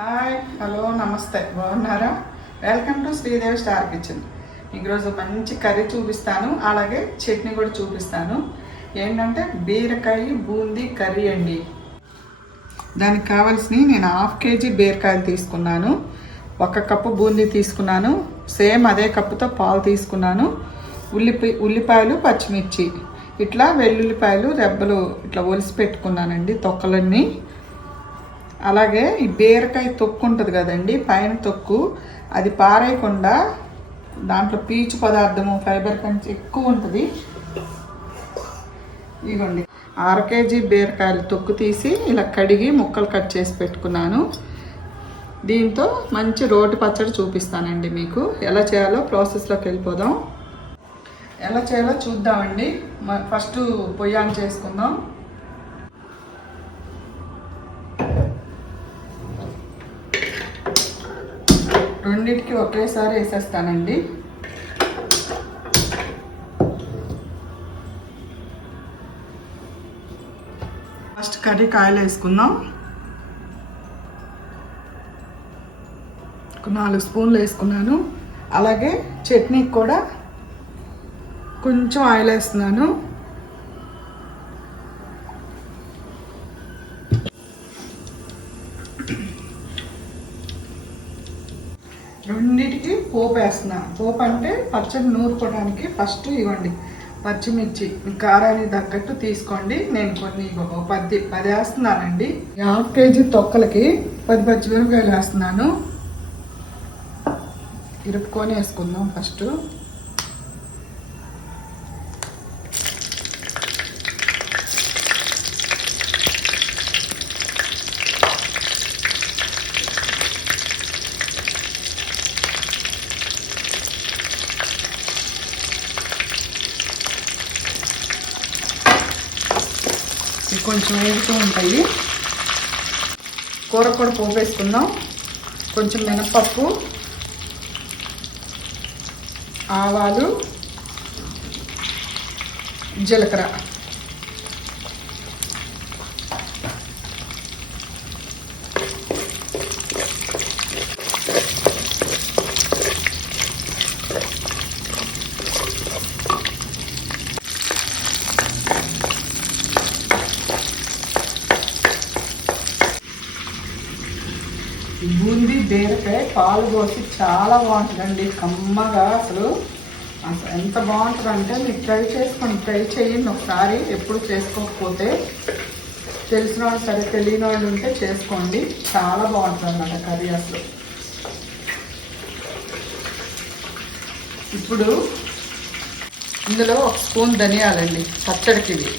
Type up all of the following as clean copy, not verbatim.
Hi hello నమస్తే బాగున్నారా? Welcome to Sridevi star kitchen. ఈరోజు మంచి కర్రీ చూపిస్తాను, అలాగే చట్నీ కూడా చూపిస్తాను. ఏంటంటే బీరకాయ బూందీ కర్రీ అండి. దానికి కావాల్సినవి నేను 1/2 కేజీ బీరకాయలు తీసుకున్నాను, 1 కప్పు బూందీ తీసుకున్నాను, సేమ్ అదే కప్పుతో పాలు తీసుకున్నాను, ఉల్లిపాయలు పచ్చిమిర్చి, ఇట్లా వెల్లుల్లిపాయలు రెబ్బలు ఇట్లా ఒలిసి పెట్టుకున్నానండి తొక్కలన్నీ. అలాగే ఈ బీరకాయ తొక్కు ఉంటుంది కదండి, పైన తొక్కు, అది పారేయకుండా దాంట్లో పీచు పదార్థము ఫైబర్ కంటే ఎక్కువ ఉంటుంది. ఇదిగోండి 1/2 కేజీ బీరకాయలు తొక్కు తీసి ఇలా కడిగి ముక్కలు కట్ చేసి పెట్టుకున్నాను. దీంతో మంచి రోటి పచ్చడి చూపిస్తానండి మీకు. ఎలా చేయాలో ప్రాసెస్లోకి వెళ్ళిపోదాం. ఎలా చేయాలో చూద్దామండి. ఫస్ట్ పొయ్యి ఆన్ చేసుకుందాం. రెండింటికి ఒకేసారి వేసేస్తానండి. ఫస్ట్ కర్రీ కాయలు వేసుకుందాం. 4 స్పూన్లు వేసుకున్నాను. అలాగే చట్నీకి కూడా కొంచెం ఆయిల్ వేస్తున్నాను. రెండింటికి పోపు వేస్తున్నా. పోపు అంటే పచ్చడి నూరుకోవడానికి ఫస్ట్ ఇవ్వండి పచ్చిమిర్చి కారానికి తగ్గట్టు తీసుకోండి. నేను కొన్ని 10 వేస్తున్నానండి. 1/2 కేజీ తొక్కలకి 10 పచ్చిమిరపకాయలు వేస్తున్నాను. ఇరుపుకొని వేసుకుందాం ఫస్ట్. కొంచెం వేగుతూ ఉంటాయి. కూర కూడా పోపు వేసుకుందాం. కొంచెం మినపప్పు, ఆవాలు, జీలకర్ర, బూందీ బీరకాయ పాలు పోసి చాలా బాగుంటుందండి, కమ్మగా. అసలు ఎంత బాగుంటుందంటే మీరు ట్రై చేయండి ఒకసారి. ఎప్పుడు చేసుకోకపోతే, తెలిసిన వాళ్ళు సరే, తెలియని వాళ్ళు ఉంటే చేసుకోండి. చాలా బాగుంటుంది అన్నమాట కర్రీ అసలు. ఇప్పుడు ఇందులో 1 స్పూన్ ధనియాలండి పచ్చడికి. ఇవి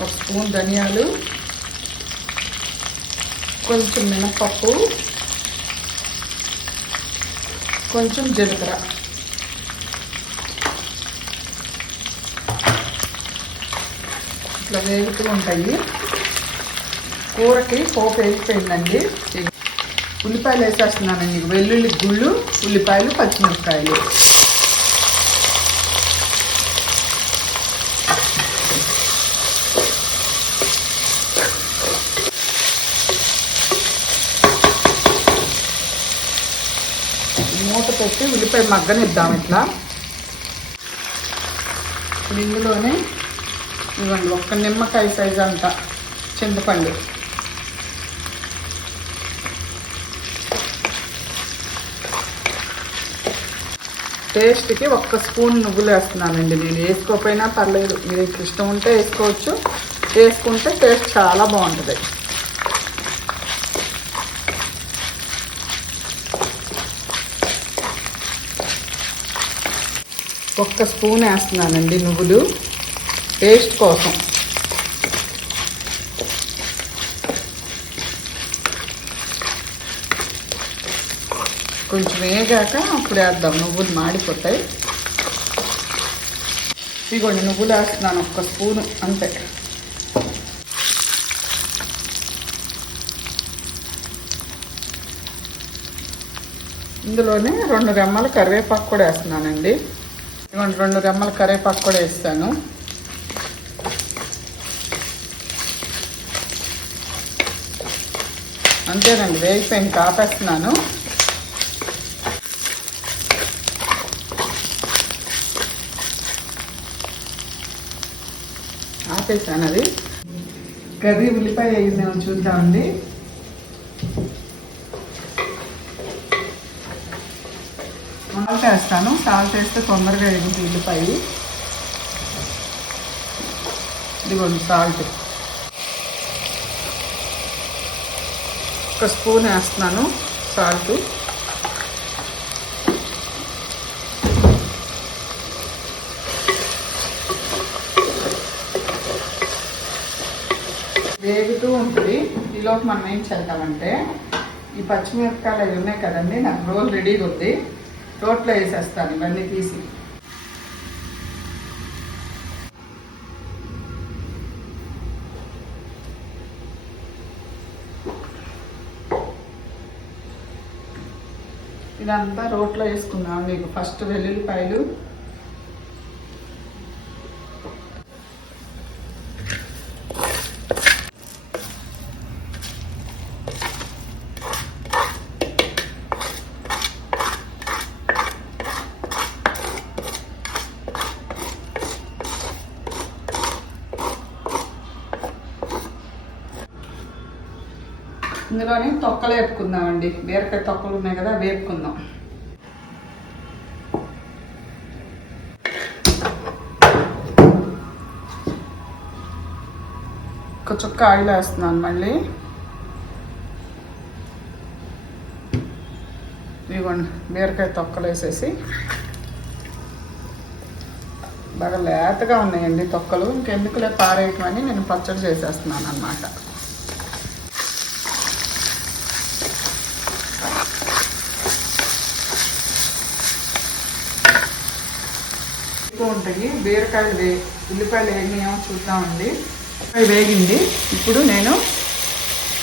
1 స్పూన్ ధనియాలు, కొంచెం మినపప్పు, కొంచెం జీలకర్ర, ఇట్లా వేగుతూ ఉంటాయి. కూరకి పోపు వేగిపోయిందండి. ఉల్లిపాయలు వేసేస్తున్నానండి. వెల్లుల్లి గుళ్ళు, ఉల్లిపాయలు, పచ్చిమిరపకాయలు. మూత పెట్టి ఉల్లిపాయ మగ్గనిద్దాం ఇట్లా. ఇందులోనే ఇవ్వండి 1 నిమ్మకాయ సైజు అంతా చింతపండు, టేస్ట్కి 1 స్పూన్ నువ్వులు వేస్తున్నానండి. నేను వేసుకోకపోయినా పర్లేదు, మీకు ఇష్టం ఉంటే వేసుకోవచ్చు. వేసుకుంటే టేస్ట్ చాలా బాగుంటుంది. 1 స్పూన్ వేస్తున్నానండి నువ్వులు, టేస్ట్ కోసం. కొంచెం వేగాక అప్పుడు వేద్దాం, నువ్వులు మాడిపోతాయి. ఇదిగోండి నువ్వులు వేస్తున్నాను 1 స్పూను అంతే. ఇందులోనే 2 రెమ్మల కరివేపాకు కూడా వేస్తున్నానండి. ఇదిగోండి 2 రెమ్మల కరివేపాకు కూడా వేస్తాను. అంతేనండి, వేగిపోయింది, కాపేస్తున్నాను. ఆపేసాను అది. కర్రీ ఉల్లిపాయ వేసాము చూద్దామండి. సాల్ట్ వేస్తాను, సాల్ట్ వేస్తే తొందరగా వేగుతుంది ఉల్లిపాయ. ఇదిగోండి సాల్ట్, ఒక స్పూన్ వేస్తున్నాను సాల్ట్. వేగుతూ ఉంటుంది. ఈలోపు మనం ఏం చేద్దామంటే, ఈ పచ్చిమిరపకాయలు అవి ఉన్నాయి కదండి, నాకు రోల్ రెడీగా ఉంది. రోట్లో వేసేస్తాను ఇవన్నీ తీసి. ఇదంతా రోట్లో వేసుకుందాం. మీకు ఫస్ట్ వెల్లుల్లిపాయలు, ఇందులోనే తొక్కలు వేపుకుందామండి. బీరకాయ తొక్కలు ఉన్నాయి కదా, వేపుకుందాం. ఒక చుక్క ఆయిల్ వేస్తున్నాను మళ్ళీ. ఇవ్వండి, బీరకాయ తొక్కలు వేసేసి, బాగా లేతగా ఉన్నాయండి తొక్కలు, ఇంకెందుకులే పారేయటం అని నేను పచ్చడి చేసేస్తున్నాను అన్నమాట. ఉంటాయి బీరకాయలు. ఉల్లిపాయలు వేగినాయేమో చూద్దామండి. అవి వేగింది. ఇప్పుడు నేను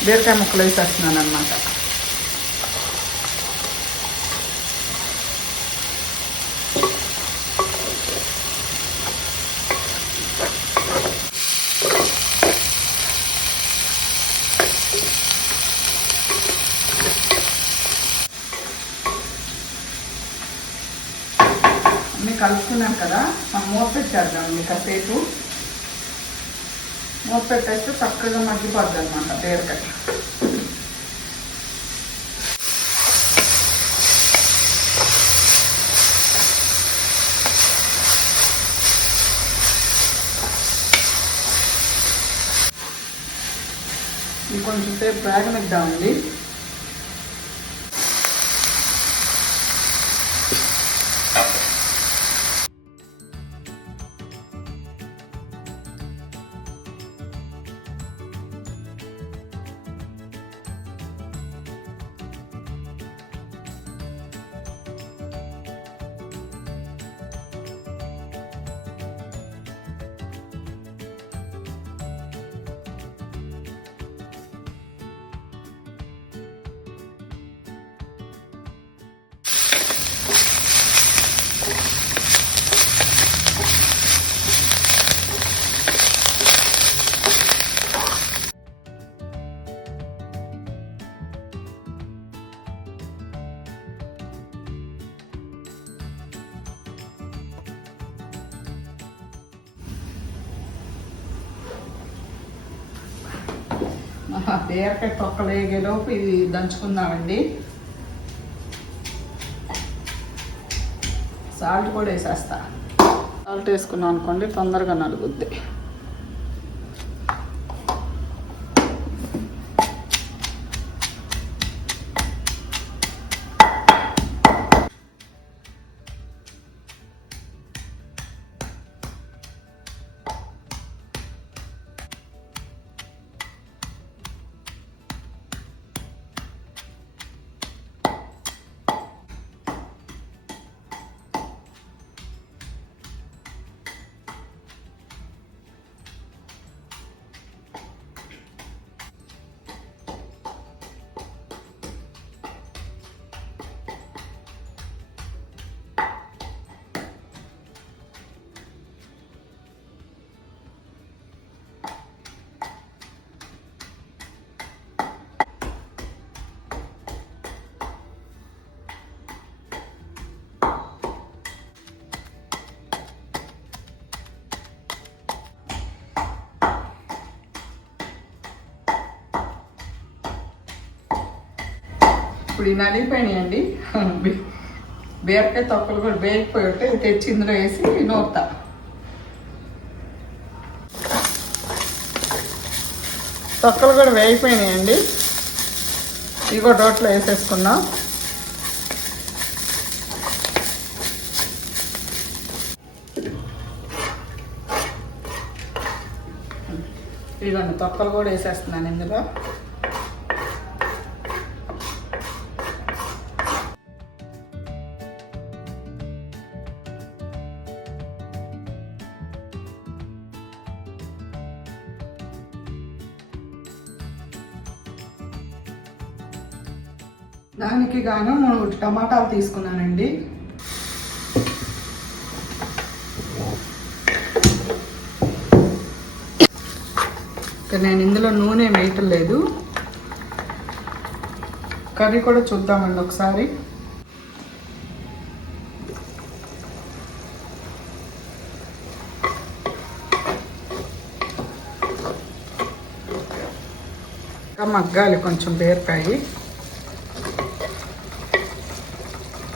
బీరకాయ ముక్కలు వేసేస్తున్నాను అన్నమాట. అన్నీ కలుపుకున్నాం కదా, మనం మూత పెట్టేద్దామండి. కాసేపు మూత పెట్టేస్తే చక్కగా మగ్గిపోద్ది అనమాట బీరకాయ. ఇంకొంచెం సేపు వేగనిద్దామండి. బీరకాయ తొక్కలు వేగేలోపు ఇది దంచుకుందామండి. సాల్ట్ కూడా వేసేస్తా. సాల్ట్ వేసుకున్నాం అనుకోండి తొందరగా నలుగుద్ది. ఇప్పుడు నలిగిపోయినాయండి. బీరకాయ తొక్కలు కూడా వేగిపోయి ఉంటే తెచ్చి ఇందులో వేసి నూరుతా. తొక్కలు కూడా వేగిపోయినాయండి. ఇవి కూడా రోట్లో వేసేసుకున్నాం. ఇవన్నీ తొక్కలు కూడా వేసేస్తున్నాను ఇందులో. దానికి గాను 3 టమాటాలు తీసుకున్నానండి. నేను ఇందులో నూనె వేయటం లేదు. కర్రీ కూడా చూద్దామండి ఒకసారి. మగ్గాలి కొంచెం బీరకాయ.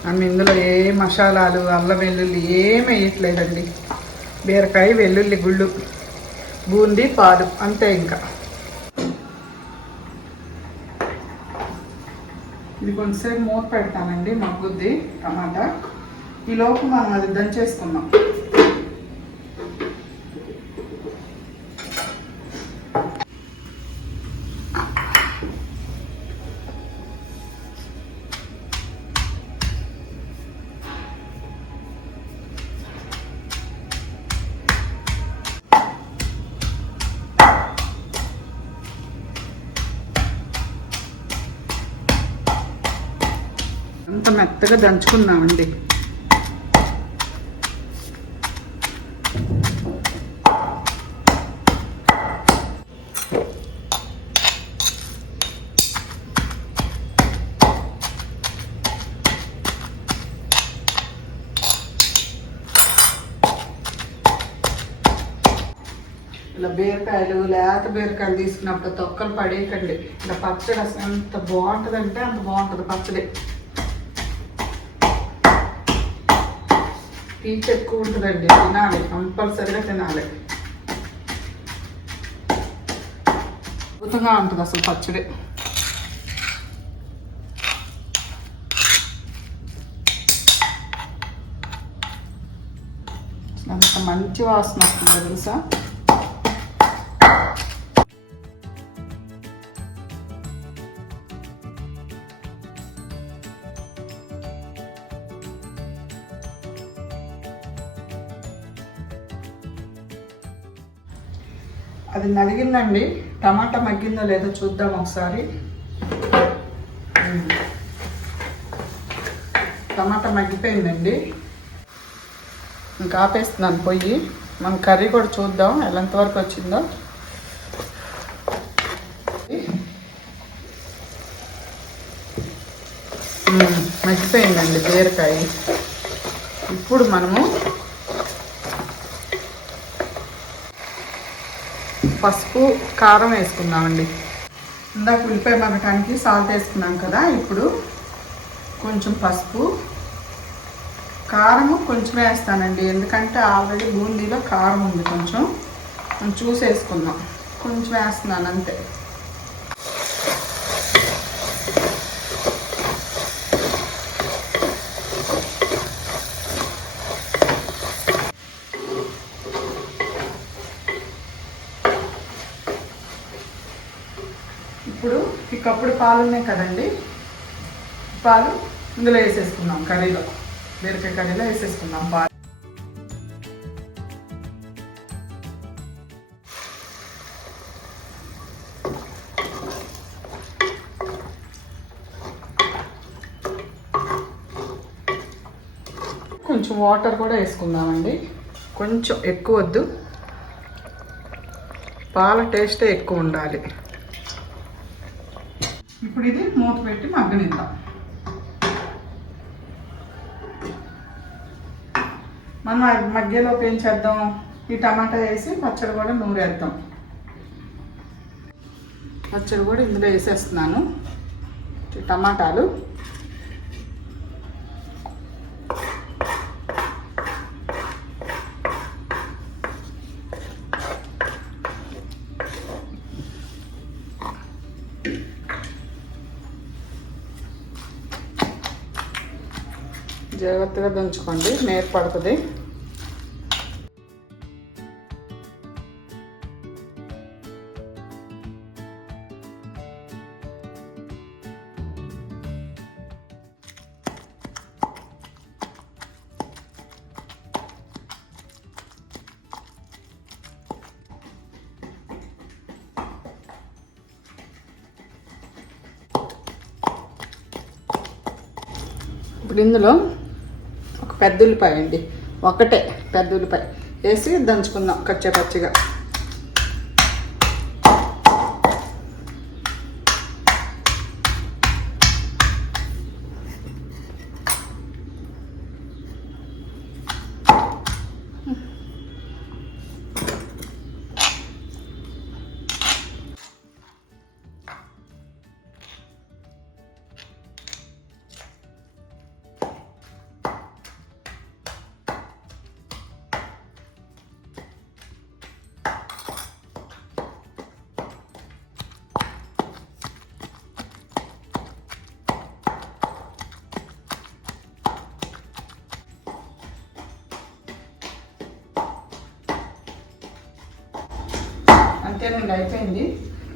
అన్నీ ఇందులో ఏ మసాలాలు అల్లం వెల్లుల్లి ఏమి వేయట్లేదండి. బీరకాయ, వెల్లుల్లి గుళ్ళు, బూందీ, పాలు అంతే. ఇంకా ఇది కొంచెంసేపు మూత పెడతానండి, మగ్గుద్ది టమాటా. ఈలోపు మనం అది దంచేసుకుందాం. అంత మెత్తగా దంచుకుందామండి. ఇలా బీరకాయలు, లేత బీరకాయలు తీసుకున్నప్పుడు తొక్కలు పడేయకండి. ఇలా పచ్చడి అసలు ఎంత బాగుంటుందంటే అంత బాగుంటుంది పచ్చడి. పీచు ఎక్కువ ఉంటుందండి, తినాలి, కంపల్సరీగా తినాలి. అద్భుతంగా ఉంటుంది అసలు పచ్చడి. అంత మంచి వాసన వస్తుంది తెలుసా. అది నలిగిందండి. టమాటా మగ్గిందో లేదో చూద్దాం ఒకసారి. టమాటా మగ్గిపోయిందండి. ఇంకా ఆపేస్తున్నాను పొయ్యి. మనం కర్రీ కూడా చూద్దాం ఎంతవరకు వచ్చిందో. మగ్గిపోయిందండి బీరకాయ. ఇప్పుడు మనము పసుపు, కారం వేసుకుందామండి. ఇందాక ఉల్లిపాయ మగ్గటానికి సాల్ట్ వేసుకున్నాం కదా. ఇప్పుడు కొంచెం పసుపు, కారము కొంచెం వేస్తానండి, ఎందుకంటే ఆల్రెడీ బూందీలో కారం ఉంది. కొంచెం చూసి వేసుకుందాం. కొంచెం వేస్తున్నాను అంతే. ఇప్పుడు ఈ కప్పుడు పాలు ఉన్నాయి కదండి, పాలు ఇందులో వేసేసుకుందాం. కర్రీలో, బీరకాయ కర్రీలో వేసేసుకుందాం పాలు. కొంచెం వాటర్ కూడా వేసుకుందామండి. కొంచెం ఎక్కువ వద్దు, పాల టేస్టే ఎక్కువ ఉండాలి. ఇప్పుడు ఇది మూత పెట్టి మగ్గనిద్దాం. మనం మధ్యలోకి ఏం చేద్దాం, ఈ టమాటా వేసి పచ్చడి కూడా నూరేద్దాం. పచ్చడి కూడా ఇందులో వేసేస్తున్నాను. టమాటాలు జాగ్రత్తగా దంచుకోండి, నేర్ పడుతుంది. ఇప్పుడు ఇందులో ఒక పెద్ద ఉల్లిపాయ అండి, ఒకటే పెద్ద ఉల్లిపాయ వేసి దంచుకుందాం కచ్చా పచ్చిగా. అంతేనండి, అయిపోయింది.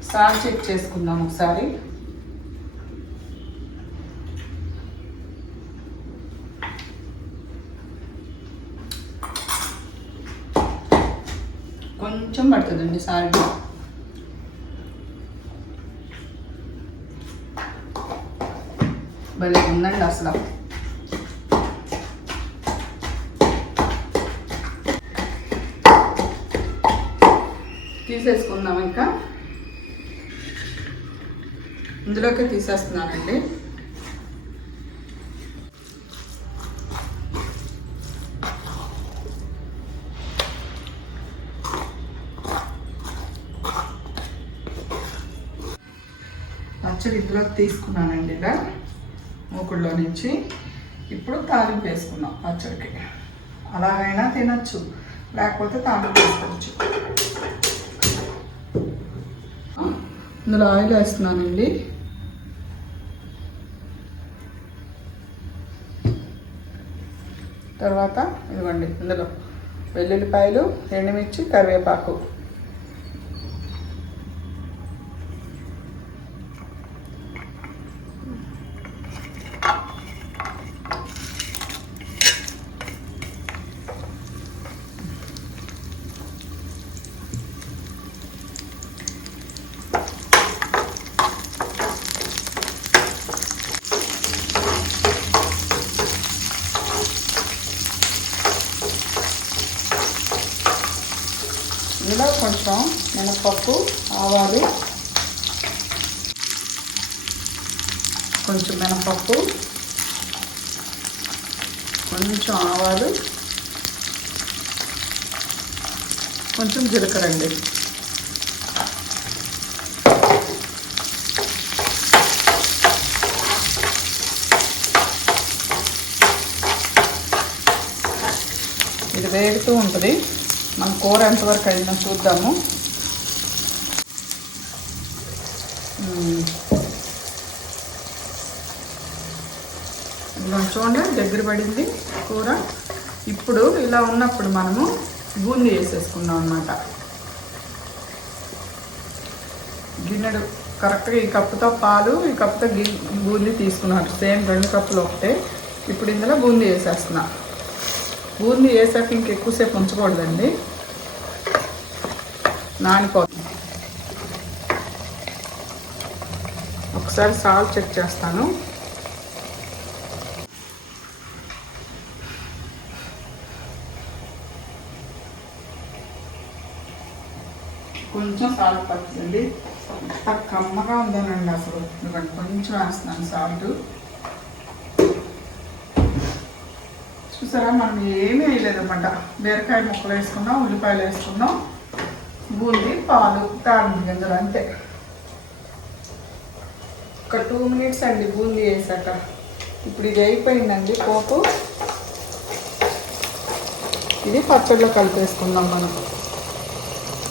సాల్ట్ చెక్ చేసుకుందాం ఒకసారి. కొంచెం పడుతుందండి సాల్ట్. భలే ఉందండి అసలు. తీసేసుకుందాం, ఇంకా ఇందులోకి తీసేస్తున్నానండి. పచ్చడి ఇందులోకి తీసుకున్నానండి ఇలా మూకుడులో నుంచి. ఇప్పుడు తాలింపు వేసుకున్నాం పచ్చడికి. అలాగైనా తినచ్చు, లేకపోతే తాలింపు వేసుకోవచ్చు. ఇందులో ఆయిల్ వేస్తున్నానండి. తర్వాత ఇదిగోండి, ఇందులో వెల్లుల్లిపాయలు, ఎండుమిర్చి, కరివేపాకు. ఇందులో కొంచెం మినపప్పు, ఆవాలు, కొంచెం మినపప్పు, కొంచెం ఆవాలు, కొంచెం జీలకర్ర అండి. ఇది వేగుతూ ఉంటుంది. మన కూర ఎంతవరకు అయిందో చూద్దాము. చూడండి, దగ్గర పడింది కూర. ఇప్పుడు ఇలా ఉన్నప్పుడు మనము బూందీ వేసేసుకుందాం అన్నమాట. గిన్నెడు కరెక్ట్గా ఈ కప్పుతో పాలు, ఈ కప్పుతో బూందీ తీసుకున్నారు. సేమ్ 2 కప్పులు ఒకటే. ఇప్పుడు ఇందులో బూందీ వేసేస్తున్నా. బూందీ వేసాక ఇంకెక్కువసేపు ఉంచకూడదండి, నానిపోతుంది. ఒకసారి సాల్ట్ చెక్ చేస్తాను. కొంచెం సాల్ట్ పడుతుంది. ఎంత కమ్మగా ఉందనండి అసలు. ఇవ్వండి, కొంచెం వేస్తున్నాను సాల్ట్. చూసారా, మనం ఏమీ వేయలేదన్నమాట. బీరకాయ ముక్కలు వేసుకున్నాం, ఉల్లిపాయలు వేసుకున్నాం, బూందీ, పాలు, తాలింపు గింజలు, అంతే. ఒక 2 మినిట్స్ అండి బూందీ వేసాక. ఇప్పుడు ఇది అయిపోయిందండి పోపు. ఇది పచ్చడిలో కలిపేసుకుందాం మనం.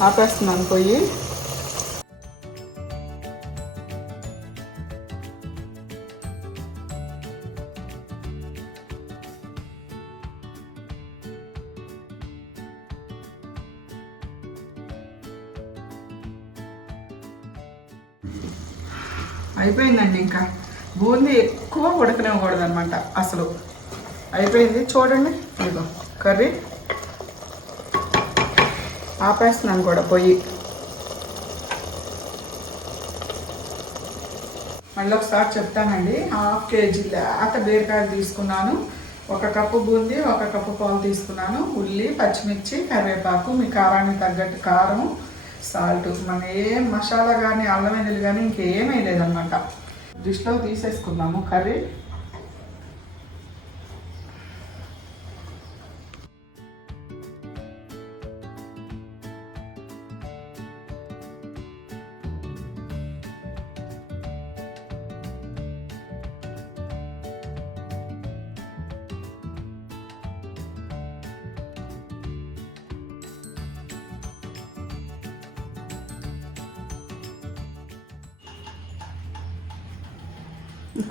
ఆపేస్తున్నాను పొయ్యి. అయిపోయిందండి. ఇంకా బూందీ ఎక్కువ ఉడకనివ్వకూడదు అనమాట. అసలు అయిపోయింది చూడండి. ఇదిగో కర్రీ ఆపేస్తున్నాను కూడా పొయ్యి. మళ్ళీ ఒకసారి చెప్తానండి. 1/2 kg లేత బీరకాయలు తీసుకున్నాను, 1 కప్పు బూందీ, 1 కప్పు పాలు తీసుకున్నాను, ఉల్లి, పచ్చిమిర్చి, కరివేపాకు, మీ కారానికి తగ్గట్టు కారం, సాల్ట్. మన ఏం మసాలా కానీ అల్లం వెల్లుల్లి కానీ ఇంకేమీ లేదనమాట. డిష్లో తీసేసుకున్నాము కర్రీ.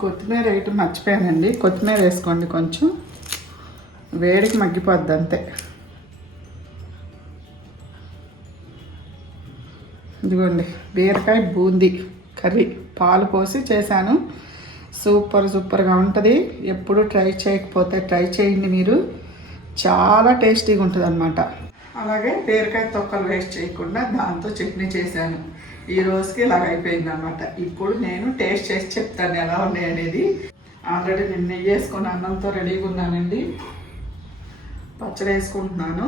కొత్తిమీర వేయటం మర్చిపోయానండి. కొత్తిమీర వేసుకోండి, కొంచెం వేడికి మగ్గిపోద్ది అంతే. ఇదిగోండి బీరకాయ బూందీ కర్రీ పాలు పోసి చేశాను. సూపర్గా ఉంటుంది. ఎప్పుడు ట్రై చేయకపోతే ట్రై చేయండి మీరు, చాలా టేస్టీగా ఉంటుంది అనమాట. అలాగే బీరకాయ తొక్కలు వేస్ట్ చేయకుండా దాంతో చట్నీ చేశాను. ఈ రోజుకి ఇలాగ అయిపోయింది అనమాట. ఇప్పుడు నేను టేస్ట్ చేసి చెప్తాను ఎలా ఉన్నాయి అనేది. ఆల్రెడీ నేను నెయ్యి వేసుకొని అన్నంతో రెడీగా ఉన్నానండి. పచ్చడి వేసుకుంటున్నాను,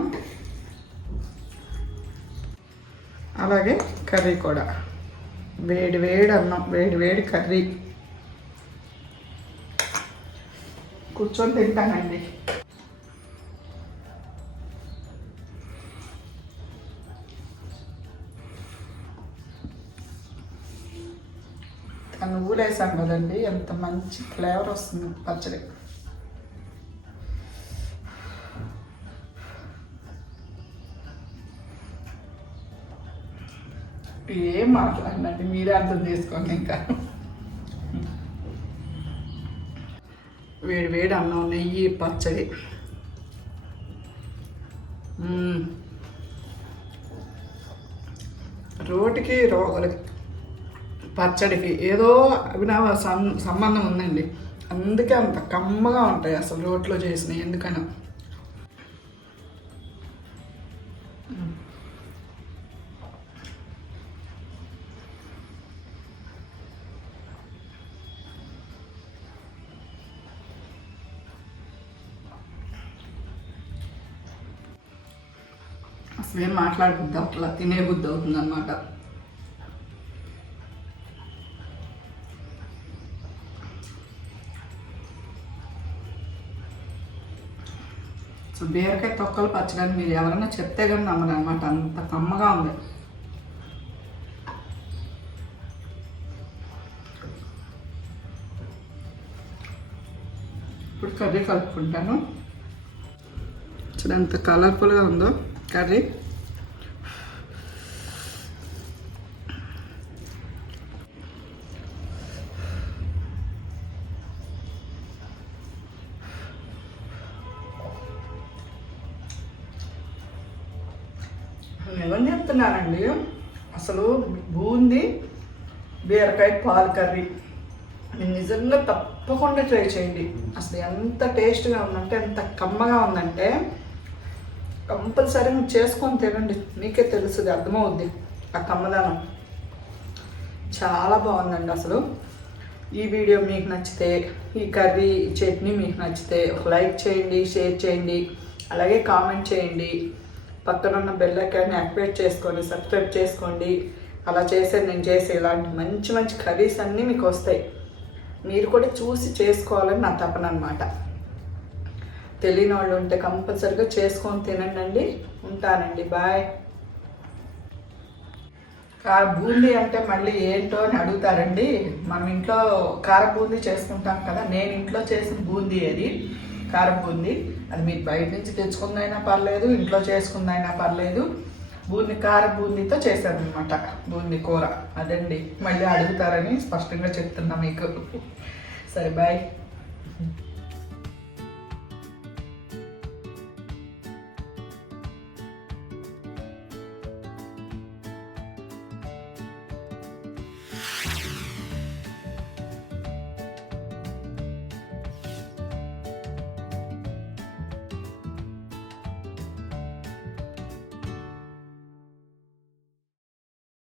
అలాగే కర్రీ కూడా. వేడి వేడి అన్నం, వేడి వేడి కర్రీ. కూర్చొని తింటానండి. నువ్వులు వేసాం కదండి, ఎంత మంచి ఫ్లేవర్ వస్తుంది పచ్చడి. ఏం మాట్లాడినండి, మీరే అర్థం చేసుకోండి. ఇంకా వేడి వేడి అన్నం, నెయ్యి, పచ్చడి. రోటికి రోగులకి పచ్చడికి ఏదో అభినవ సంబంధం ఉందండి. అందుకే అంత కమ్మగా ఉంటాయి అసలు రోట్లో చేసినవి. ఎందుకనో అసలు ఏం మాట్లాడబుద్ది అట్లా తినే బుద్ధి అవుతుంది అనమాట. సో బీరకాయ తొక్కలు పచ్చడి మీరు ఎవరైనా చెప్తే కానీ నమ్మరు అనమాట, అంత కమ్మగా ఉంది. ఇప్పుడు కర్రీ కలుపుకుంటాను. చూడ ఎంత కలర్ఫుల్గా ఉందో కర్రీ. నిజం చెప్తున్నానండి, అసలు బూందీ బీరకాయ పాలు కర్రీ మీరు నిజంగా తప్పకుండా ట్రై చేయండి. అసలు ఎంత టేస్ట్గా ఉందంటే, ఎంత కమ్మగా ఉందంటే, కంపల్సరీ మీరు చేసుకొని తినండి, మీకే తెలుస్తుంది, అర్థమవుద్ది ఆ కమ్మదనం. చాలా బాగుందండి అసలు. ఈ వీడియో మీకు నచ్చితే, ఈ కర్రీ చట్నీ మీకు నచ్చితే ఒక లైక్ చేయండి, షేర్ చేయండి, అలాగే కామెంట్ చేయండి. పక్కన ఉన్న బెల్ ఐకాన్ని యాక్టివేట్ చేసుకొని సబ్స్క్రైబ్ చేసుకోండి. అలా చేసే నేను చేసే ఇలాంటి మంచి మంచి కర్రీస్ అన్నీ మీకు వస్తాయి. మీరు కూడా చూసి చేసుకోవాలని నా తపన అనమాట. తెలియని వాళ్ళు ఉంటే కంపల్సరీగా చేసుకొని తినండి. ఉంటానండి, బాయ్. బూందీ అంటే మళ్ళీ ఏంటో అని అడుగుతారండి. మనం ఇంట్లో కార బూందీ చేసుకుంటాం కదా, నేను ఇంట్లో చేసిన బూందీ అది కార బూందీ. అది మీరు బయట నుంచి తెచ్చుకుందైనా పర్లేదు, ఇంట్లో చేసుకుందైనా పర్లేదు. కార బూందీతో చేశాను అనమాట బూందీ కూర. అదండి, మళ్ళీ అడుగుతారని స్పష్టంగా చెప్తున్నా మీకు. సరే, బాయ్.